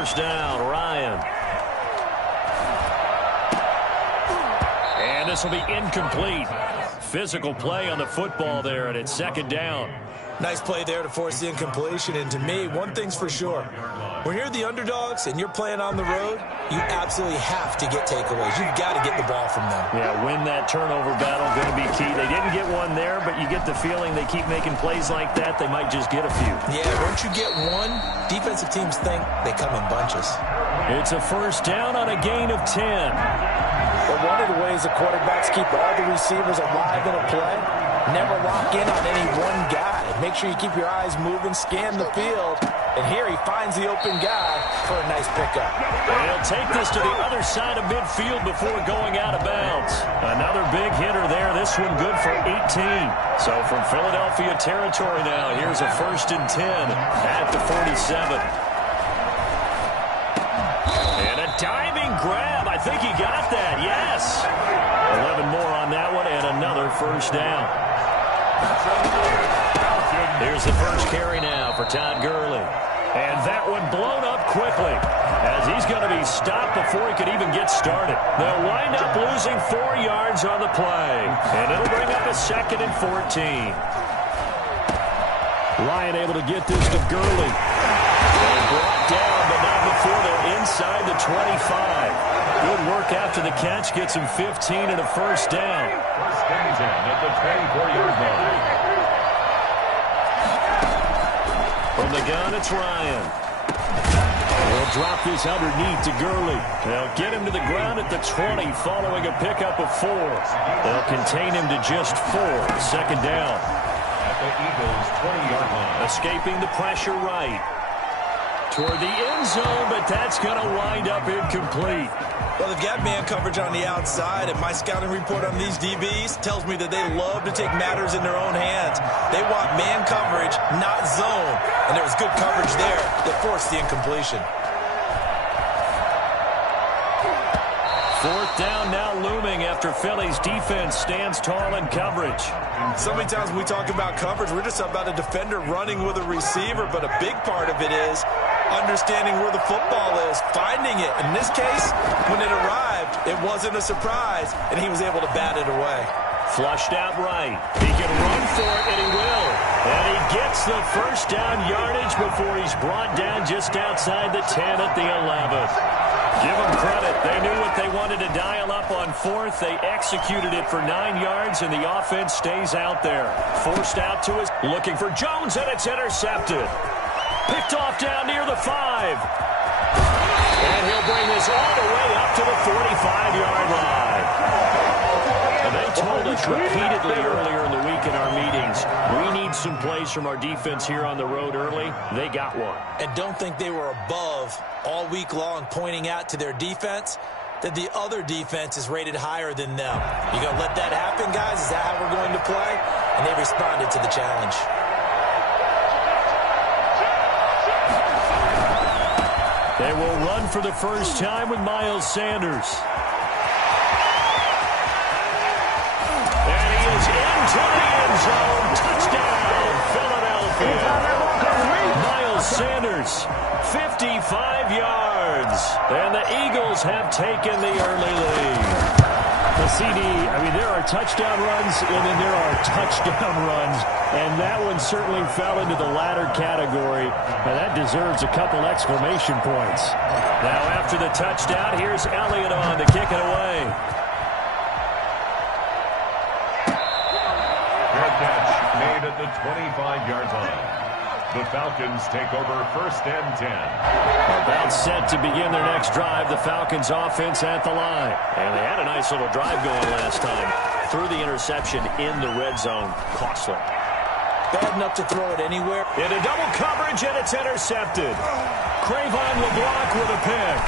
first down. Ryan. And this will be incomplete. Physical play on the football there, and it's second down. Nice play there to force the incompletion. And to me, one thing's for sure. When you're the underdogs and you're playing on the road, you absolutely have to get takeaways. You've got to get the ball from them. Yeah, win that turnover battle, going to be key. They didn't get one there, but you get the feeling they keep making plays like that, they might just get a few. Yeah, once you get one, defensive teams think they come in bunches. It's a first down on a gain of 10. But one of the ways the quarterbacks keep all the receivers alive in a play, never lock in on any one guy. Make sure you keep your eyes moving, scan the field. And here he finds the open guy for a nice pickup. He'll take this to the other side of midfield before going out of bounds. Another big hitter there. This one good for 18. So from Philadelphia territory now, here's a 1st and 10 at the 47. And a diving grab. I think he got that. Yes. 11 more on that one and another first down. Here's the first carry now for Todd Gurley. And that one blown up quickly as he's going to be stopped before he could even get started. They'll wind up losing 4 yards on the play. And it'll bring up a 2nd and 14. Ryan able to get this to Gurley. And brought down, but not before they're inside the 25. Good work after the catch. Gets him 15 and a first down. First and 10 at the 24-yard line. From the gun, it's Ryan. They'll drop this underneath to Gurley. They'll get him to the ground at the 20 following a pickup of 4. They'll contain him to just 4. Second down. At the Eagles' 20-yard line. Escaping the pressure right. Toward the end zone, but that's going to wind up incomplete. Well, they've got man coverage on the outside, and my scouting report on these DBs tells me that they love to take matters in their own hands. They want man coverage, not zone. And there was good coverage there that forced the incompletion. 4th down now looming after Philly's defense stands tall in coverage. So many times when we talk about coverage, we're just about a defender running with a receiver, but a big part of it is understanding where the football is, finding it. In this case, when it arrived, it wasn't a surprise, and he was able to bat it away. Flushed out right. He can run for it, and he will. And he gets the first down yardage before he's brought down just outside the 10 at the 11. Give them credit. They knew what they wanted to dial up on 4th. They executed it for 9 yards, and the offense stays out there. Forced out to his, looking for Jones, and it's intercepted. Picked off down near the 5. And he'll bring this all the way up to the 45-yard line. And they told us repeatedly earlier in the week in our meetings, we need some plays from our defense here on the road early. They got one. And don't think they were above all week long pointing out to their defense that the other defense is rated higher than them. You going to let that happen, guys? Is that how we're going to play? And they responded to the challenge. They will run for the first time with Miles Sanders. And he is into the end zone. Touchdown, Philadelphia. Miles Sanders, 55 yards. And the Eagles have taken the early lead. The CD, I mean, there are touchdown runs, and then there are touchdown runs. And that one certainly fell into the latter category. And that deserves a couple exclamation points. Now after the touchdown, here's Elliott on to kick it away. Fair catch made at the 25-yard line. The Falcons take over 1st and 10. About set to begin their next drive. The Falcons offense at the line. And they had a nice little drive going last time. Threw the interception in the red zone. Costly. Bad enough to throw it anywhere. Into double coverage, and it's intercepted. Cravon LeBlanc with a pick.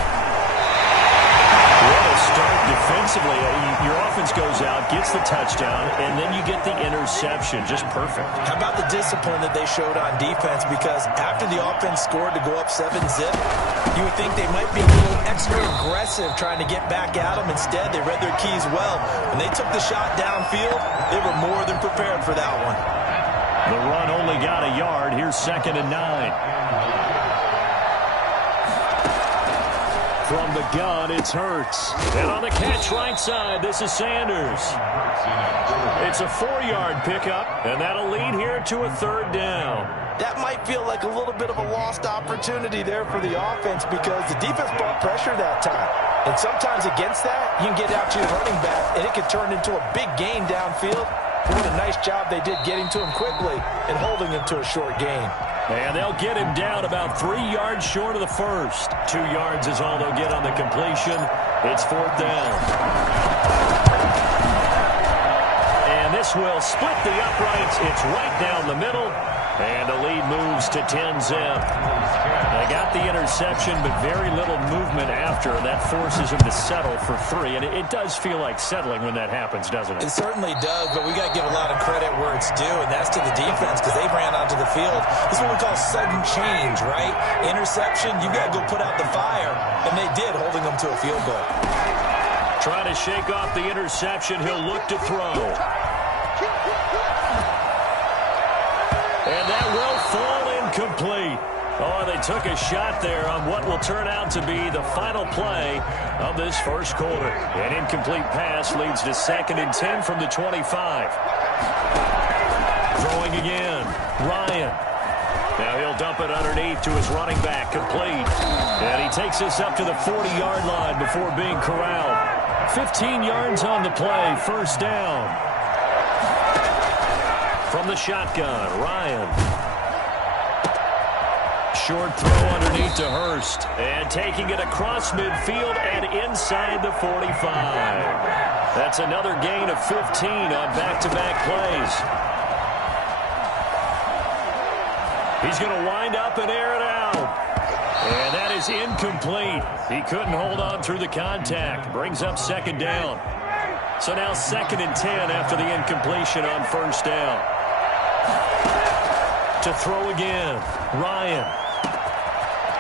What a start defensively. Your offense goes out, gets the touchdown, and then you get the interception. Just perfect. How about the discipline that they showed on defense? Because after the offense scored to go up 7-0, you would think they might be a little extra aggressive trying to get back at them. Instead, they read their keys well. When they took the shot downfield, they were more than prepared for that one. The run only got a yard. Here's 2nd and 9. From the gun, it's Hurts. And on the catch right side, this is Sanders. It's a 4-yard pickup, and that'll lead here to a 3rd down. That might feel like a little bit of a lost opportunity there for the offense because the defense brought pressure that time. And sometimes against that, you can get out to your running back, and it can turn into a big gain downfield. What a nice job they did getting to him quickly and holding him to a short gain. And they'll get him down about 3 yards short of the first. 2 yards is all they'll get on the completion. It's 4th down. And this will split the uprights. It's right down the middle. And the lead moves to 10-zip. They got the interception, but very little movement after. That forces him to settle for 3. And it does feel like settling when that happens, doesn't it? It certainly does, but we got to give a lot of credit where it's due, and that's to the defense because they ran onto the field. This is what we call sudden change, right? Interception, you got to go put out the fire, and they did, holding them to a field goal. Trying to shake off the interception. He'll look to throw. And that will fall incomplete. Oh, they took a shot there on what will turn out to be the final play of this first quarter. An incomplete pass leads to 2nd and 10 from the 25. Throwing again. Ryan. Now he'll dump it underneath to his running back. Complete. And he takes this up to the 40-yard line before being corralled. 15 yards on the play. 1st down. From the shotgun, Ryan. Short throw underneath to Hurst. And taking it across midfield and inside the 45. That's another gain of 15 on back-to-back plays. He's going to wind up and air it out. And that is incomplete. He couldn't hold on through the contact. Brings up 2nd down. So now 2nd and 10 after the incompletion on 1st down. To throw again, Ryan.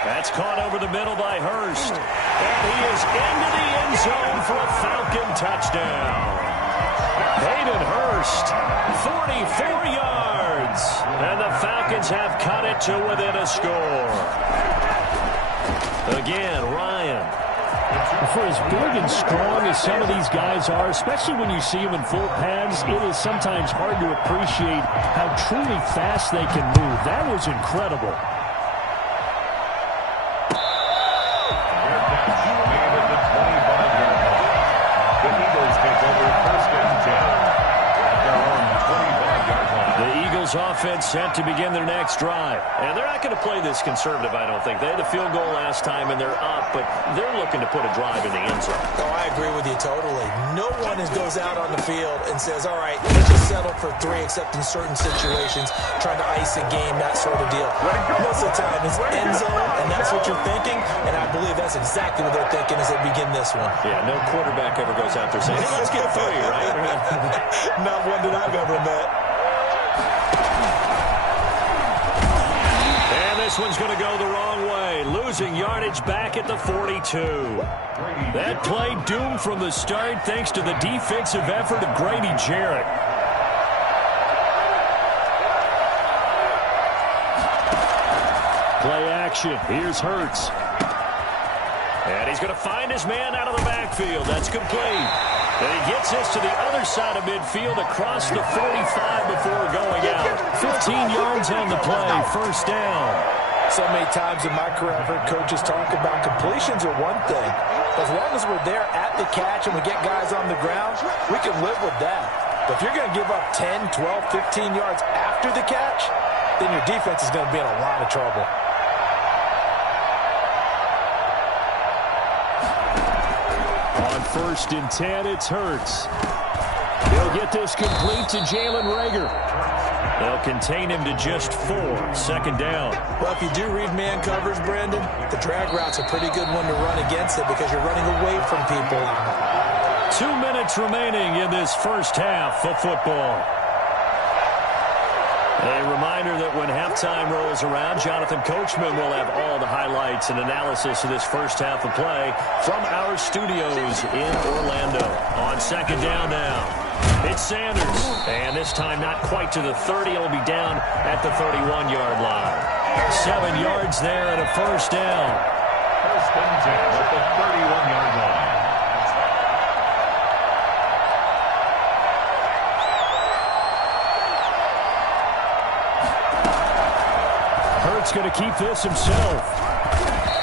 That's caught over the middle by Hurst. And he is into the end zone for a Falcon touchdown. Hayden Hurst, 44 yards. And the Falcons have cut it to within a score. Again, Ryan. For as big and strong as some of these guys are, especially when you see them in full pads, it is sometimes hard to appreciate how truly fast they can move. That was incredible. The Eagles take over 1st and 10 at their own 25-yard line. The Eagles offense set to begin their next drive. And they're not going to play this conservative, I don't think. They had the field goal last time, and they're up, but they're looking to put a drive in the end zone. Oh, I agree with you totally. No one goes out on the field and says, all right, let's just settle for 3, except in certain situations, trying to ice a game, that sort of deal. Most of the time, it's end zone, and that's what you're thinking, and I believe that's exactly what they're thinking as they begin this one. Yeah, no quarterback ever goes out there saying, hey, let's get 3, right? Not one that I've ever met. And this one's going to go the wrong way. Losing yardage back at the 42. That play doomed from the start thanks to the defensive effort of Grady Jarrett. Play action. Here's Hurts. And he's going to find his man out of the backfield. That's complete. And he gets this to the other side of midfield across the 45 before going out. 15 yards on the play. 1st down. So many times in my career, I've heard coaches talk about completions are one thing. As long as we're there at the catch and we get guys on the ground, we can live with that. But if you're going to give up 10, 12, 15 yards after the catch, then your defense is going to be in a lot of trouble. On 1st and 10, it's Hurts. He'll get this complete to Jalen Reagor. They'll contain him to just 4. 2nd down. Well, if you do read man covers, Brandon, the drag route's a pretty good one to run against it because you're running away from people. 2 minutes remaining in this first half of football. A reminder that when halftime rolls around, Jonathan Coachman will have all the highlights and analysis of this first half of play from our studios in Orlando. On 2nd down now, it's Sanders. And this time not quite to the 30. It'll be down at the 31-yard line. 7 yards there and a 1st down. First and 10 at the 31-yard line. Hurts going to keep this himself.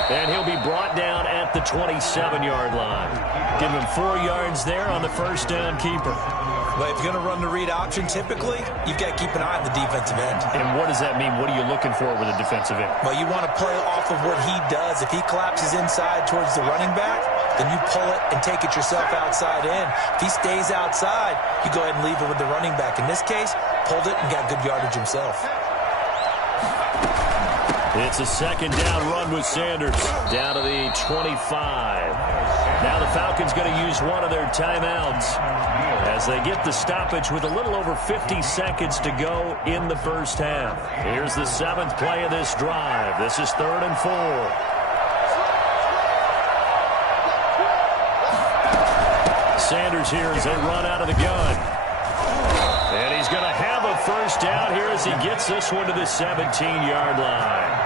And he'll be brought down at the 27-yard line. Give him 4 yards there on the first down keeper. Well, if you're going to run the read option, typically, you've got to keep an eye on the defensive end. And what does that mean? What are you looking for with a defensive end? Well, you want to play off of what he does. If he collapses inside towards the running back, then you pull it and take it yourself outside in. If he stays outside, you go ahead and leave it with the running back. In this case, pulled it and got good yardage himself. It's a second down run with Sanders down to the 25. Now the Falcons going to use one of their timeouts as they get the stoppage with a little over 50 seconds to go in the first half. Here's the 7th play of this drive. This is 3rd and 4. Sanders here as they run out of the gun. And he's going to have a first down here as he gets this one to the 17-yard line.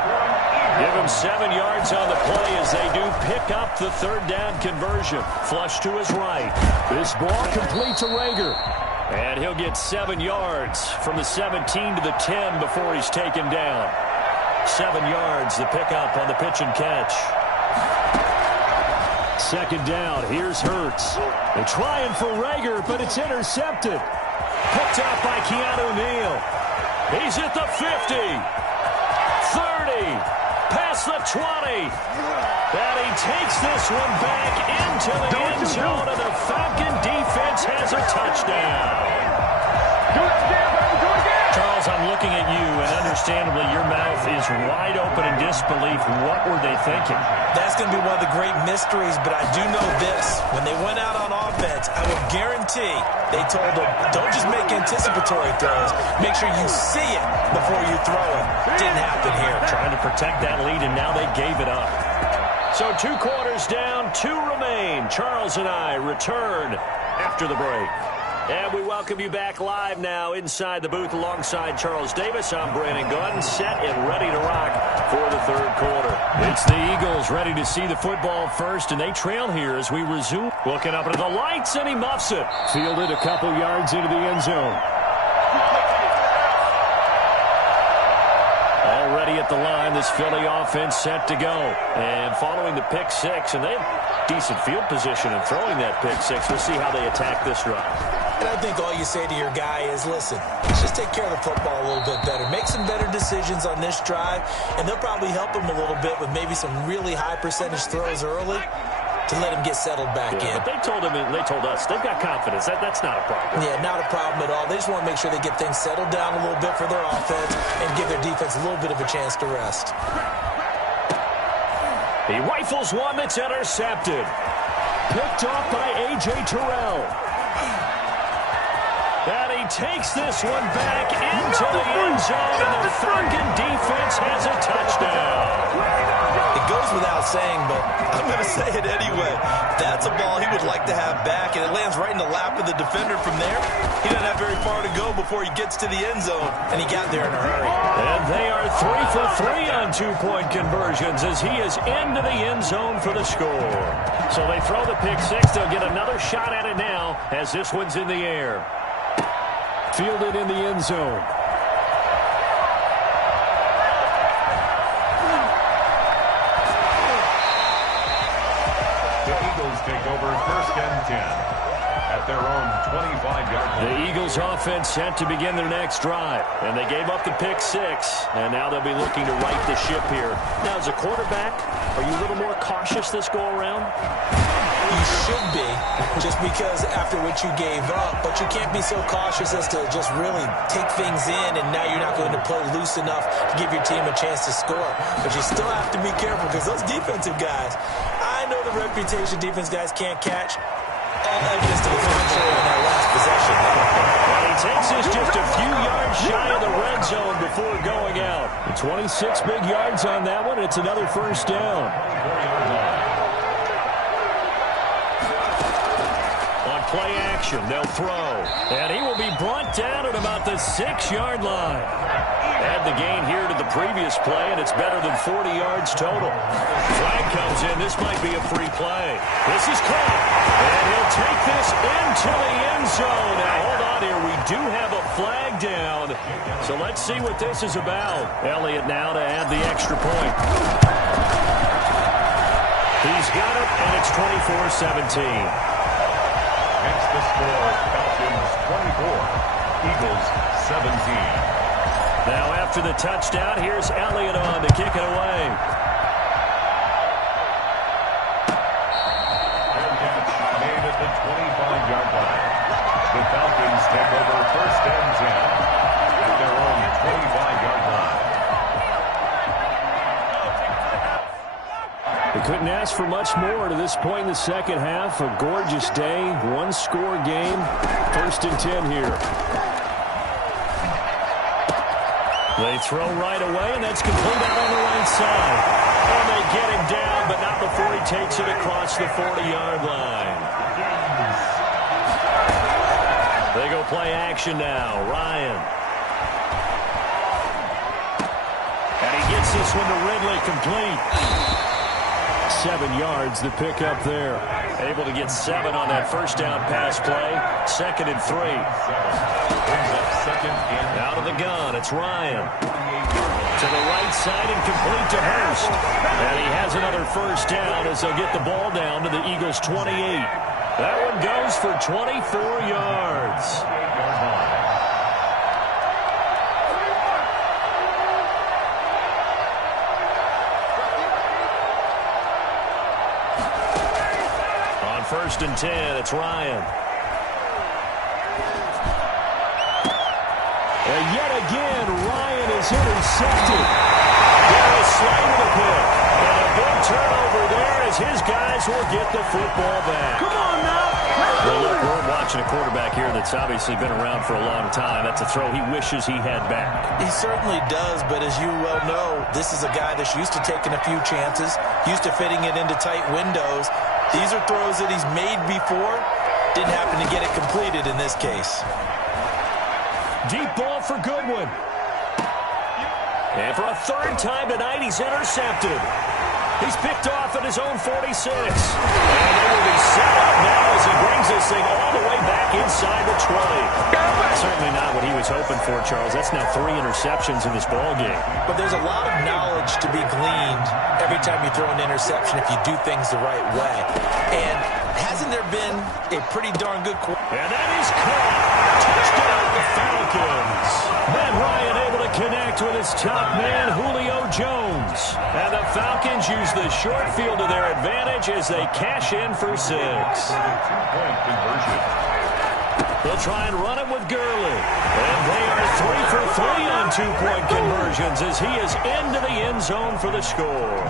Give him 7 yards on the play as they do pick up the 3rd down conversion. Flush to his right. This ball complete to Reagor. And he'll get 7 yards from the 17 to the 10 before he's taken down. 7 yards, the pickup on the pitch and catch. Second down, here's Hurts. They're trying for Reagor, but it's intercepted. Picked up by Keanu Neal. He's at the 50, 30, past the 20. And he takes this one back into the end zone, and the Falcon defense has a touchdown. Charles, I'm looking at you, and understandably, your mouth is wide open in disbelief. What were they thinking? That's going to be one of the great mysteries, but I do know this. When they went out on offense, I will guarantee they told them, don't just make anticipatory throws. Make sure you see it before you throw it. Didn't happen here. Trying to protect that lead, and now they gave it up. So 2 quarters down, 2 remain. Charles and I return after the break. And we welcome you back live now inside the booth alongside Charles Davis. I'm Brandon Gunn, set and ready to rock for the 3rd quarter. It's the Eagles ready to see the football first, and they trail here as we resume. Looking up into the lights, and he muffs it. Fielded a couple yards into the end zone. Already at the line, this Philly offense set to go. And following the pick 6, and they have decent field position in throwing that pick 6. We'll see how they attack this drive. And I think all you say to your guy is, listen, let's just take care of the football a little bit better. Make some better decisions on this drive, and they'll probably help him a little bit with maybe some really high percentage throws early to let him get settled back in. But they told him, and they told us, they've got confidence. That's not a problem. Yeah, not a problem at all. They just want to make sure they get things settled down a little bit for their offense and give their defense a little bit of a chance to rest. He rifles one that's intercepted. Picked off by A.J. Terrell. And he takes this one back into the end zone, and the Falcon defense has a touchdown. It goes without saying, but I'm going to say it anyway. That's a ball he would like to have back, and it lands right in the lap of the defender from there. He doesn't have very far to go before he gets to the end zone, and he got there in a hurry. And they are 3 for 3 on 2-point conversions as he is into the end zone for the score. So they throw the pick 6. They'll get another shot at it now as this one's in the air. Fielded in the end zone. The Eagles take over 1st and 10 at their own 25-yard line. The Eagles offense set to begin their next drive. And they gave up the pick 6. And now they'll be looking to right the ship here. Now, as a quarterback, are you a little more cautious this go-around? You should be, just because after what you gave up. But you can't be so cautious as to just really take things in, and now you're not going to play loose enough to give your team a chance to score. But you still have to be careful because those defensive guys, I know the reputation defense guys can't catch. All evidence to the contrary in that last possession. And he takes this just a few yards shy of the red zone before going out. 26 big yards on that one. It's another first down. play action. They'll throw. And he will be brought down at about the 6-yard line. Add the gain here to the previous play, and it's better than 40 yards total. Flag comes in. This might be a free play. This is caught. And he'll take this into the end zone. Now, hold on here. We do have a flag down. So let's see what this is about. Elliott now to add the extra point. He's got it, and it's 24-17. Next the score, Falcons 24, Eagles 17. Now after the touchdown, here's Elliott on to kick it away. Fair catch made at the 25-yard line. The Falcons take over first and 10 at their own 25-yard line. They couldn't ask for much more to this point in the second half. A gorgeous day, one-score game. First and 10 here. They throw right away, and that's complete out on the right side. And they get him down, but not before he takes it across the 40-yard line. They go play action now. Ryan. And he gets this one to Ridley complete. 7 yards the pick up there. Able to get 7 on that first down pass play. 2nd and 3. Out of the gun, it's Ryan. To the right side and complete to Hurst. And he has another first down as they'll get the ball down to the Eagles' 28. That one goes for 24 yards. On 1st and 10, it's Ryan. And yet again, Ryan is intercepted. Darius Slay with a pick. And a big turnover there as his guys will get the football back. Come on now. Well, look, we're watching a quarterback here that's obviously been around for a long time. That's a throw he wishes he had back. He certainly does, but as you well know, this is a guy that's used to taking a few chances, used to fitting it into tight windows. These are throws that he's made before. Didn't happen to get it completed in this case. Deep ball for Goodwin. And for a 3rd time tonight, he's intercepted. He's picked off at his own 46. And they will be set up now as he brings this thing all the way back inside the 20. Certainly not what he was hoping for, Charles. That's now 3 interceptions in this ball game. But there's a lot of knowledge to be gleaned every time you throw an interception if you do things the right way. And hasn't there been a pretty darn good quarter? And that is caught. Touchdown, the Falcons. Matt Ryan able to connect with his top man, Julio Jones. And the Falcons use the short field to their advantage as they cash in for 6. Two-point conversion. They'll try and run it with Gurley. And they are 3 for 3 on 2-point conversions as he is into the end zone for the score.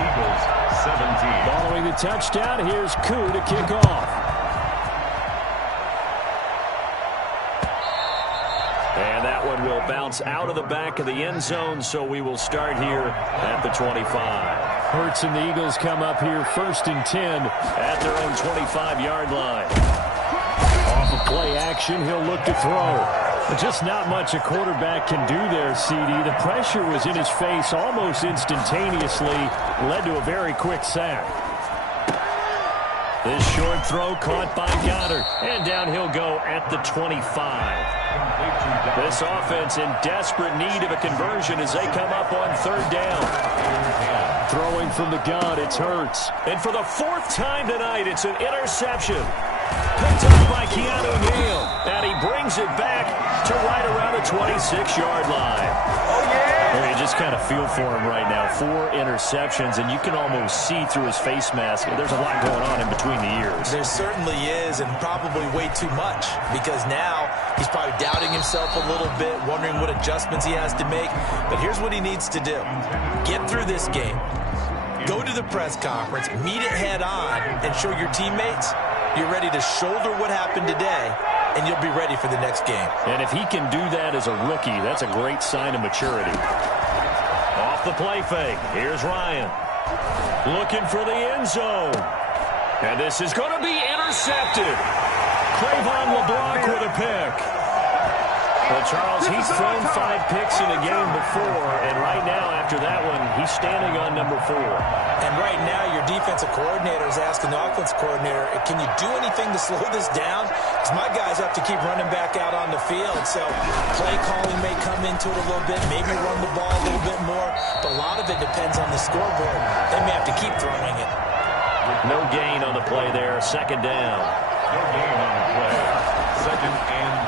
Eagles 17. Following the touchdown, here's Koo to kick off. And that one will bounce out of the back of the end zone, so we will start here at the 25. Hurts and the Eagles come up here 1st and 10 at their own 25-yard line. Off of play action, he'll look to throw. Just not much a quarterback can do there, CD. The pressure was in his face almost instantaneously, led to a very quick sack. This short throw caught by Goddard, and down he'll go at the 25. This offense in desperate need of a conversion as they come up on 3rd down. Throwing from the gun, it's Hurts. And for the 4th time tonight, it's an interception. Picked up by Keanu Neal, and he brings it back to right around the 26-yard line. Oh, yeah! You just kind of feel for him right now. 4 interceptions, and you can almost see through his face mask. There's a lot going on in between the ears. There certainly is, and probably way too much, because now he's probably doubting himself a little bit, wondering what adjustments he has to make. But here's what he needs to do. Get through this game. Go to the press conference, meet it head on, and show your teammates you're ready to shoulder what happened today, and you'll be ready for the next game. And if he can do that as a rookie, that's a great sign of maturity. Off the play fake, here's Ryan. Looking for the end zone. And this is going to be intercepted. Trayvon LeBlanc with a pick. Well, Charles, he's thrown 5 picks in a game before, and right now, after that one, he's standing on number 4. And right now, your defensive coordinator is asking the offensive coordinator, can you do anything to slow this down? Because my guys have to keep running back out on the field. So play calling may come into it a little bit, maybe run the ball a little bit more. But a lot of it depends on the scoreboard. They may have to keep throwing it. No gain on the play there. Second down. No gain on the play.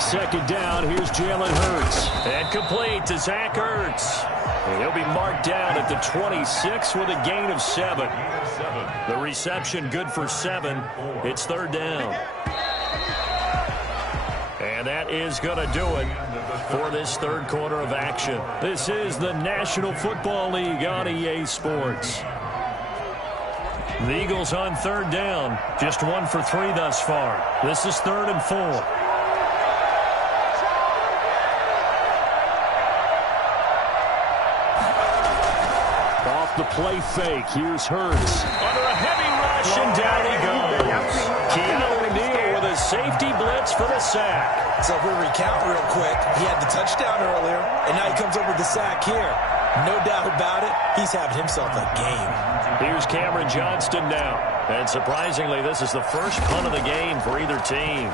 Second down, here's Jalen Hurts. And complete to Zach Ertz. And he'll be marked down at the 26 with a gain of 7. The reception good for 7. It's third down. And that is going to do it for this third quarter of action. This is the National Football League on EA Sports. The Eagles on third down. Just 1 for 3 thus far. This is 3rd and 4. The play fake. Here's Hurts. Under a heavy rush, and down he goes. Keanu O'Neal with a safety blitz for the sack. So if we recount real quick, he had the touchdown earlier, and now he comes over the sack here. No doubt about it, he's having himself a game. Here's Cameron Johnston now. And surprisingly, this is the first punt of the game for either team.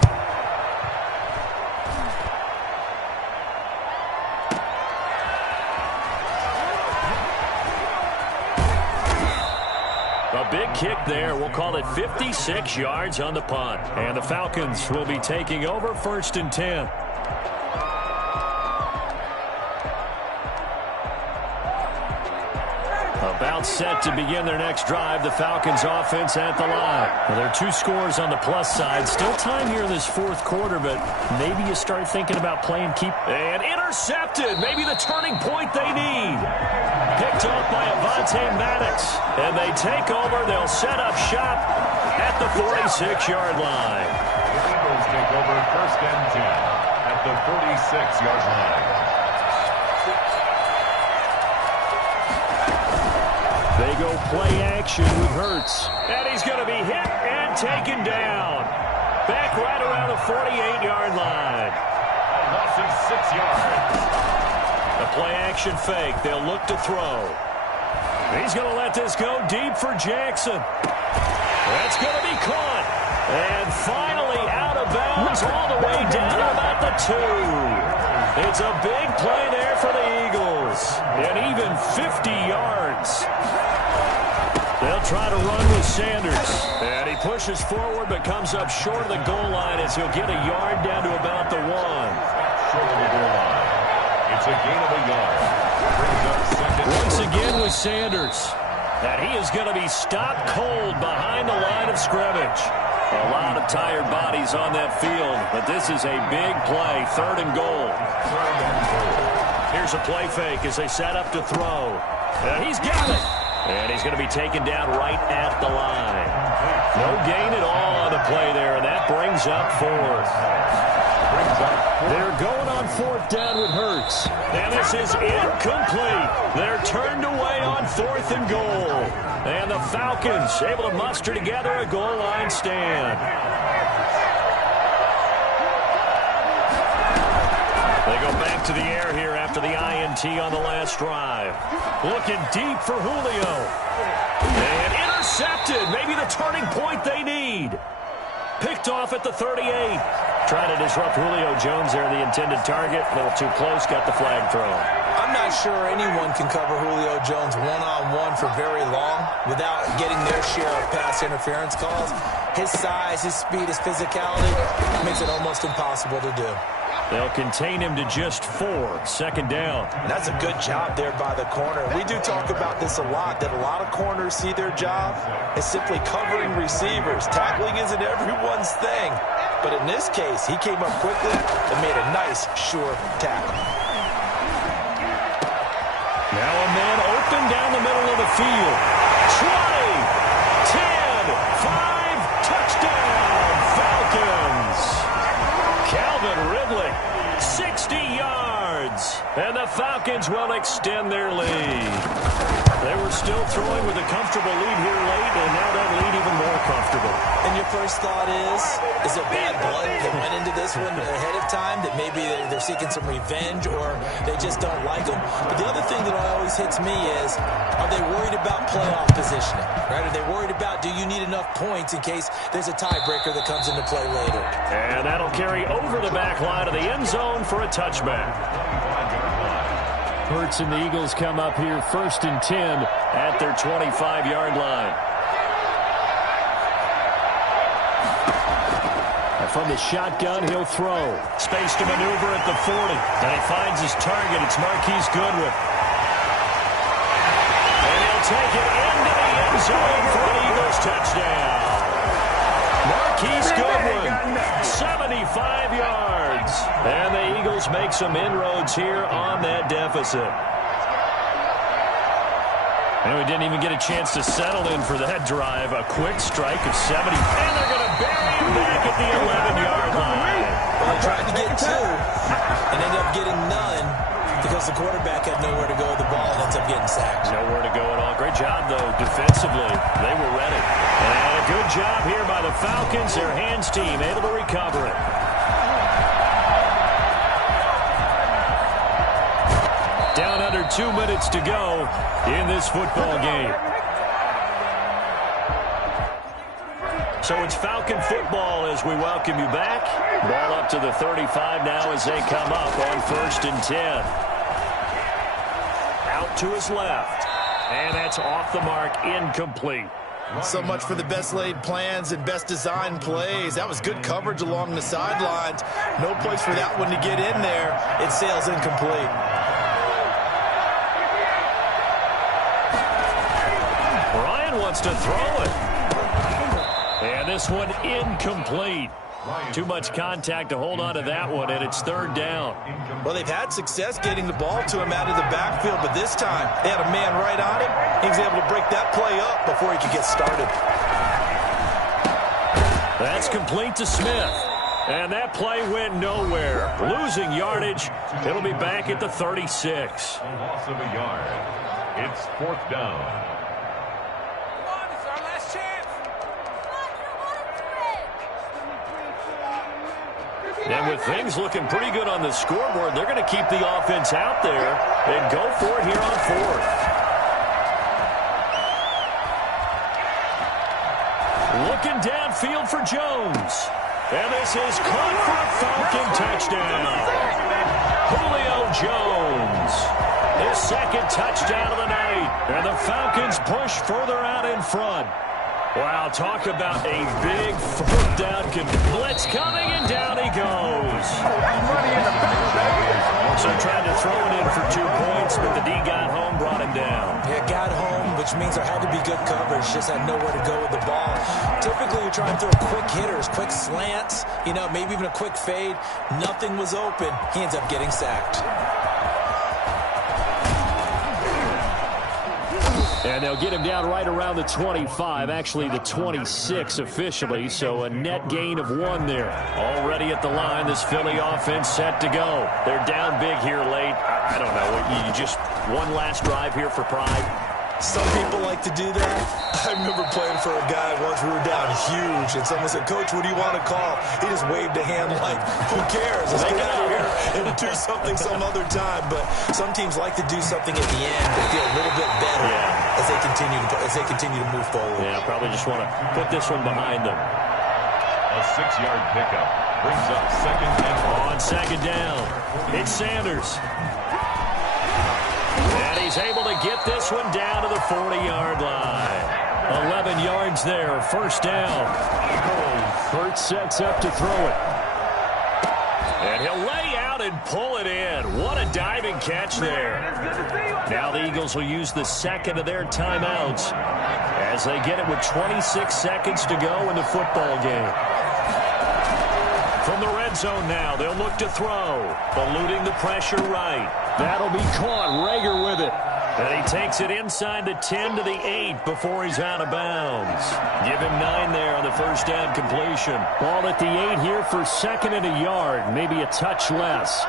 A big kick there. We'll call it 56 yards on the punt. And the Falcons will be taking over 1st and 10. About set to begin their next drive. The Falcons offense at the line. Well, there are 2 scores on the plus side. Still time here in this 4th quarter, but maybe you start thinking about playing keep. And intercepted. Maybe the turning point they need. Picked off by Avonte Maddox. And they take over. They'll set up shop at the 46-yard line. The Eagles take over 1st and 10 at the 46-yard line. They go play action with Hurts. And he's going to be hit and taken down. Back right around the 48-yard line. Loss of 6 yards. The play action fake. They'll look to throw. He's going to let this go deep for Jackson. That's going to be caught. And finally out of bounds all the way down to about the 2. It's a big play there for the Eagles. And even 50 yards. They'll try to run with Sanders. And he pushes forward but comes up short of the goal line as he'll get a yard down to about the 1. Short of the goal line. It's a gain of a yard. Brings up 2nd. Once again with Sanders. And he is going to be stopped cold behind the line of scrimmage. A lot of tired bodies on that field, but this is a big play. 3rd and goal. Here's a play fake as they set up to throw. And he's got it. And he's going to be taken down right at the line. No gain at all on the play there, and that brings up 4th. They're going on 4th down with Hurts. And this is incomplete. They're turned away on 4th and goal. And the Falcons able to muster together a goal line stand. They go back to the air here after the INT on the last drive. Looking deep for Julio. And intercepted. Maybe the turning point they need. Picked off at the 38. Trying to disrupt Julio Jones there, the intended target. A little too close, got the flag thrown. I'm not sure anyone can cover Julio Jones one-on-one for very long without getting their share of pass interference calls. His size, his speed, his physicality makes it almost impossible to do. They'll contain him to just 4. 2nd down. And that's a good job there by the corner. We do talk about this a lot, that a lot of corners see their job as simply covering receivers. Tackling isn't everyone's thing. But in this case, he came up quickly and made a nice, sure tackle. Now a man open down the middle of the field. 20, 10, 5, touchdown, Falcons. Calvin Ridley, 60 yards. And the Falcons will extend their lead. They were still throwing with a comfortable lead here late, and now that lead even more comfortable. And your first thought is it bad blood that went into this one ahead of time, that maybe they're seeking some revenge or they just don't like them? But the other thing that always hits me is, are they worried about playoff positioning? Right? Are they worried about, do you need enough points in case there's a tiebreaker that comes into play later? And that'll carry over the back line of the end zone for a touchback. Hurts and the Eagles come up here 1st and 10 at their 25-yard line. And from the shotgun, he'll throw. Space to maneuver at the 40. And he finds his target. It's Marquise Goodwin. And he'll take it into the end zone for an Eagles touchdown. Marquise Goodwin, 75 yards. And the Eagles make some inroads here on that deficit. And we didn't even get a chance to settle in for that drive. A quick strike of 70. And they're going to bury him back at the 11-yard line. Well, they tried to get 2 and ended up getting none because the quarterback had nowhere to go with the ball and ends up getting sacked. Nowhere to go at all. Great job, though, defensively. They were ready. And a good job here by the Falcons. Their hands team able to recover it. Down under 2 minutes to go in this football game. So it's Falcon football as we welcome you back. Ball up to the 35 now as they come up on 1st and 10. Out to his left. And that's off the mark, incomplete. So much for the best laid plans and best designed plays. That was good coverage along the sidelines. No place for that one to get in there. It sails incomplete. Ryan wants to throw it. And this one incomplete. Too much contact to hold on to that one, and it's 3rd down. Well, they've had success getting the ball to him out of the backfield, but this time they had a man right on him. He was able to break that play up before he could get started. That's complete to Smith. And that play went nowhere. Losing yardage. It'll be back at the 36. A loss of a yard. It's 4th down. And with things looking pretty good on the scoreboard, they're going to keep the offense out there and go for it here on 4th. Looking downfield for Jones. And this is caught for a Falcon touchdown. Julio Jones. His 2nd touchdown of the night. And the Falcons push further out in front. Wow, talk about a big 4th down. Blitz coming, and down he goes. So trying to throw it in for 2 points, but the D got home, brought him down. Yeah, got home, which means there had to be good coverage. Just had nowhere to go with the ball. Typically, you're trying to throw quick hitters, quick slants, maybe even a quick fade. Nothing was open. He ends up getting sacked. And they'll get him down right around the 25, actually the 26 officially, so a net gain of 1 there. Already at the line, this Philly offense set to go. They're down big here late. I don't know, you just one last drive here for pride. Some people like to do that. I remember playing for a guy once. We were down huge, and someone said, "Coach, what do you want to call?" He just waved a hand like, "Who cares? Let's get out of here and do something some other time." But some teams like to do something at the end to feel a little bit better as they continue to move forward. Yeah, probably just want to put this one behind them. A 6-yard pickup brings up 2nd and 1. On 2nd down, it's Sanders. And he's able to get this one down to the 40-yard line. 11 yards there, 1st down. Hurts sets up to throw it. And he'll lay out and pull it in. What a diving catch there. Now the Eagles will use the 2nd of their timeouts as they get it with 26 seconds to go in the football game. From the red zone now, they'll look to throw. Eluding the pressure right. That'll be caught. Rager with it. And he takes it inside the 10 to the 8 before he's out of bounds. Give him 9 there on the 1st down completion. Ball at the 8 here for 2nd and a yard. Maybe a touch less.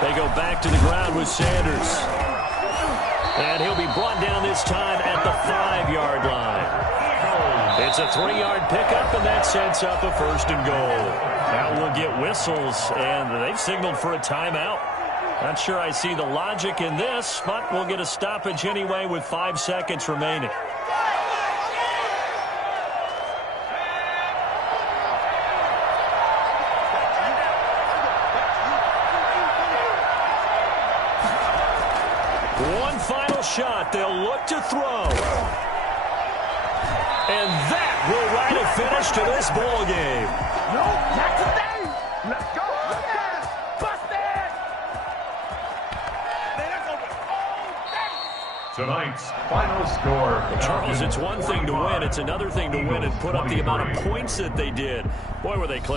They go back to the ground with Sanders. And he'll be brought down this time at the 5-yard line. It's a 3-yard pickup, and that sets up a 1st and goal. Now we'll get whistles, and they've signaled for a timeout. Not sure I see the logic in this, but we'll get a stoppage anyway with 5 seconds remaining. One final shot. They'll look to throw. And that will write a finish to this ball game. No, not today. Let's go. Bust it. Tonight's final score. Charles, it's one thing to win. It's another thing to win and put up the amount of points that they did. Boy, were they clicking.